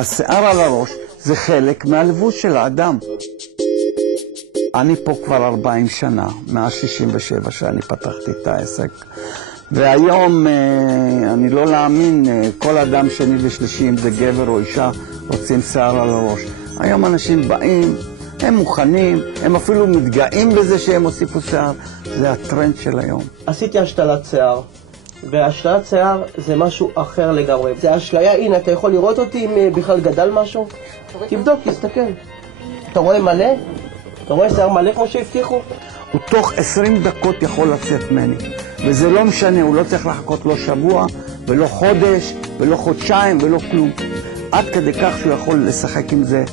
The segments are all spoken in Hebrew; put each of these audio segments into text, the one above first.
השיער על הראש זה חלק מהלבוש של האדם. אני פה כבר 40 שנה, מאז 67 שאני פתחתי את העסק. והיום, אני לא להאמין, כל אדם שני ושלישי, אם זה גבר או אישה, רוצים שיער על הראש. היום אנשים באים, הם מוכנים, הם אפילו מתגאים בזה שהם הוסיפו שיער. זה הטרנד של היום. עשיתי השתלת שיער, והשתלת שיער זה משהו אחר לגמרי. זה אשליה, הנה, אתה יכול לראות אותי אם בכלל גדל משהו? תבדוק, תסתכל. אתה רואה מלא? אתה רואה שיער מלא כמו שהבטיחו? הוא תוך 20 דקות יכול לצאת ממני. וזה לא משנה, הוא לא צריך לחכות לא שבוע, ולא חודש, ולא חודשיים, ולא כלום. עד כדי כך שהוא יכול לשחק עם זה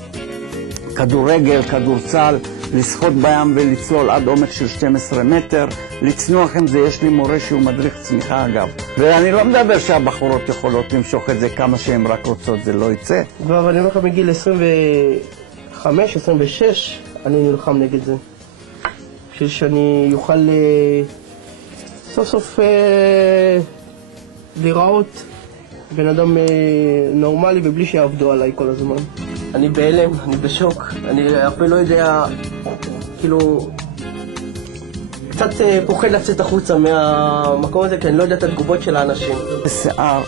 כדורגל, כדורסל, לשחות בים ולצלול עד עומק של 12 מטר, לצנוח עם זה. יש לי מורה שהוא מדריך צמיחה אגב. ואני לא מדבר שהבחורות יכולות למשוך את זה כמה שהן רק רוצות, זה לא יצא. אבל אני אומר לך, מגיל 25, 26, אני נלחם נגד זה. בשביל שאני יוכל סוף סוף לראות בן אדם נורמלי ובלי שיעבדו עליי כל הזמן. אני בהלם, אני בשוק, אני הרבה לא יודע, כאילו, קצת פוחד לצאת החוצה מהמקום הזה, כי אני לא יודע את התגובות של האנשים. שיער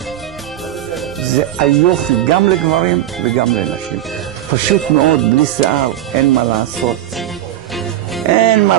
זה היופי גם לגברים וגם לנשים. פשוט מאוד, בלי שיער אין מה לעשות. אין מה